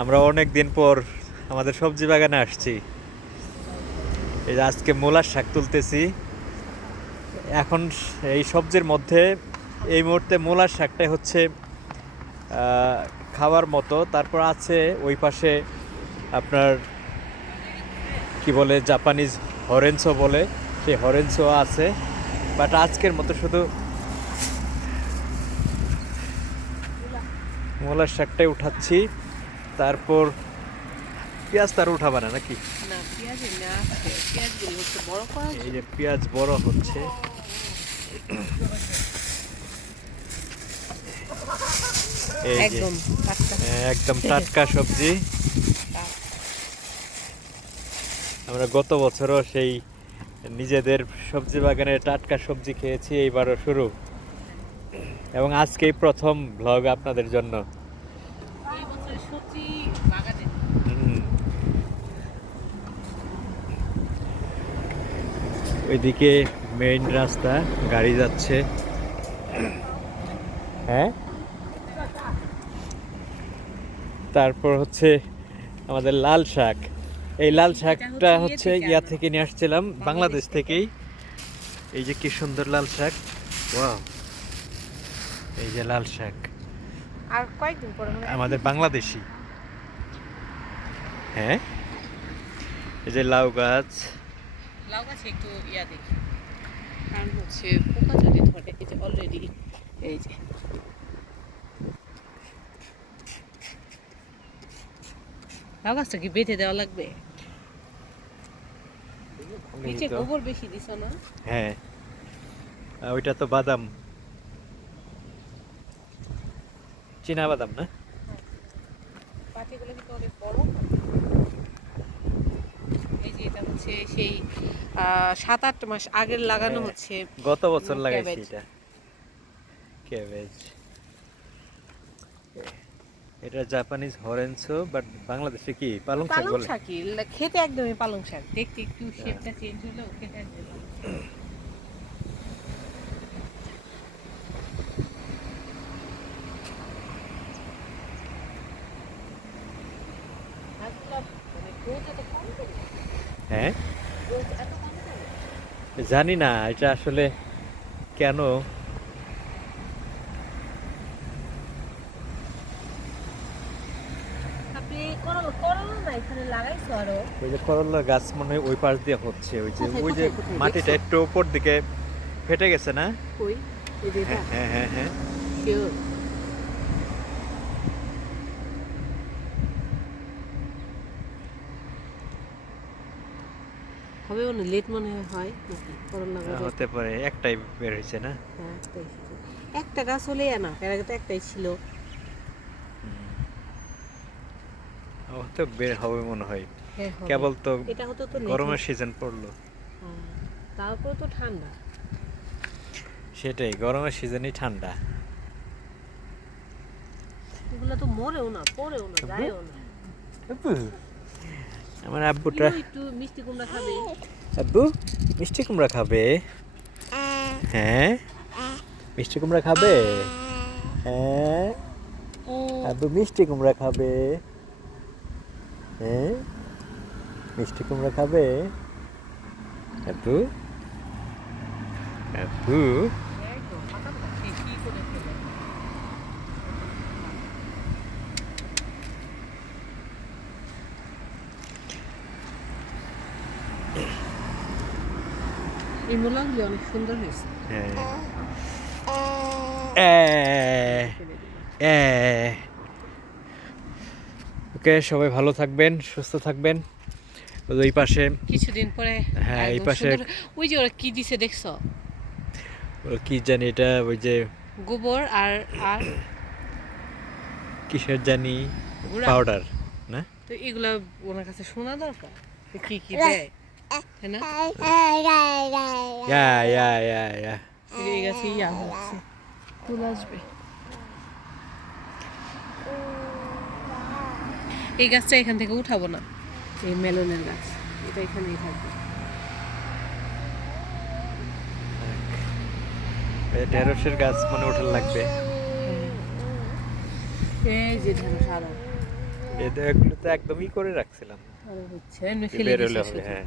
আমরা অনেক দিন পর আমাদের সবজি বাগানে আসছি। এই যে আজকে মূলার শাক তুলতেছি। এখন এই সবজির মধ্যে এই মুহূর্তে মূলার শাকটাই হচ্ছে খাওয়ার মতো। তারপর আছে ওই পাশে আপনার কি বলে, জাপানিজ হরেন্সো বলে, সেই হরেন্সো আছে। বাট আজকের মতো শুধু মূলার শাকটাই উঠাচ্ছি। তারপর পেঁয়াজ তার উঠাবা না নাকি? এই যে পেঁয়াজ বড় হচ্ছে। একদম টাটকা একদম টাটকা সবজি। আমরা গত বছরও সেই নিজেদের সবজি বাগানে টাটকা সবজি খেয়েছি এইবারও শুরু। এবং আজকেই প্রথম ব্লগ আপনাদের জন্য এই বছর সবজি বাগানে হুম। ওইদিকে মেইন রাস্তা গাড়ি যাচ্ছে। হ্যাঁ? তারপর হচ্ছে আমাদের লাল শাক। এই লাল শাকটা ইয়ে হচ্ছে ইয়া থেকে নিয়ে আসছিলাম বাংলাদেশ থেকেই। এই যে কি সুন্দর লাল শাক। ওয়াও। এই যে লাল শাক। আর কয়েকদিন পরে আমাদের বাংলাদেশি। হ্যাঁ? এই যে লাউ গাছ। লাউ গাছে একটু ইয়া দেখি। কারণ হচ্ছে পোকা যদি ধরে এই যে অলরেডি এই যে। লাউ গাছটা কি বেঁধে দেওয়া লাগবে। নিচে গোবর বেশি দিছ না? হ্যাঁ। ওইটা তো বাদাম। চীনা বাদাম না? পাটিগুলো কিন্তু অনেক বড় এটা হচ্ছে সেই সাত আট মাস আগের লাগানো হ্যাঁ। হচ্ছে গত বছর লাগাইছি এটা। ক্যাবেজ এটা জাপানিজ হরেন্সো বাট বাংলাদেশে কি পালং শাক পালং বলে? শাকই লা- খেতে একদমই পালং শাক। দেখতে একটু শেপটা চেঞ্জ হলেও খেতে একদমই পালং শাক। গাছগুলার মানে growth এত কম কেন? হ্যাঁ? জানি না এটা আসলে কেন? ওই যে করলা গাছ মনে হয় ওই পাশ দিয়ে হচ্ছে ওই যে ওই যে মাটিটা একটু উপর দিকে ফেটে গেছে না? কই? এই যে হ্যাঁ হ্যাঁ হ্যাঁ হ্যাঁ হবে না লেট মনে হয় হয় নাকি? করোনা হতে পারে একটাই বের হয়েছে না? হ্যাঁ, একটাই একটা গাছ হলে না এর আগে তো একটাই ছিল। হতে বের হবে মনে হয়। হ্যাঁ, কেবল তো এটা হতো তো গরমের সিজন পড়ল। হ্যাঁ, তারপরে তো ঠান্ডা। সেটাই গরমের সিজনই ঠান্ডা। এগুলো তো মরেও না পড়েও না যায়ও না। আমার আব্বুটা। মিষ্টি কুমড়া খাবে। আব্বু মিষ্টি কুমড়া খাবে? হ্যাঁ? মিষ্টি কুমড়া খাবে? হ্যাঁ? আব্বু মিষ্টি কুমড়া খাবে? হ্যাঁ? মিষ্টি কুমড়া খাবে? আব্বু? আব্বু এই তো, মাথা ব্যথা, সে কি করে ফেলে। এই মোলাগুলি অনেক সুন্দর হয়েছে। হ্যাঁ এ এ ওকে সবাই ভালো থাকবেন সুস্থ থাকবেন। ওই পাশে। কিছুদিন পরে হ্যাঁ, এই পাশে- ওই যে ওরা কি দিছে দেখছ? ও কি জানি এটা ওই যে গোবর আর আর কিসের জানি? পাউডার না? তো এগুলা ওনার কাছে শোনা দরকার কি কি দেয়। তাই না ইয়া ইয়া ইয়া ইয়া গাছে ইয়া হচ্ছে ফুল আসবে এই গাছটা এখান থেকে উঠাবো না। এই মেলনের গাছ এটা এখানেই থাকবে এ ঢেঁড়সের গাছ মনে ওঠার লাগবে এই যে ঢেঁড়স আরও। এদের এগুলো তো একদমই করে রাখছিলাম। হচ্ছে। হবে হ্যাঁ।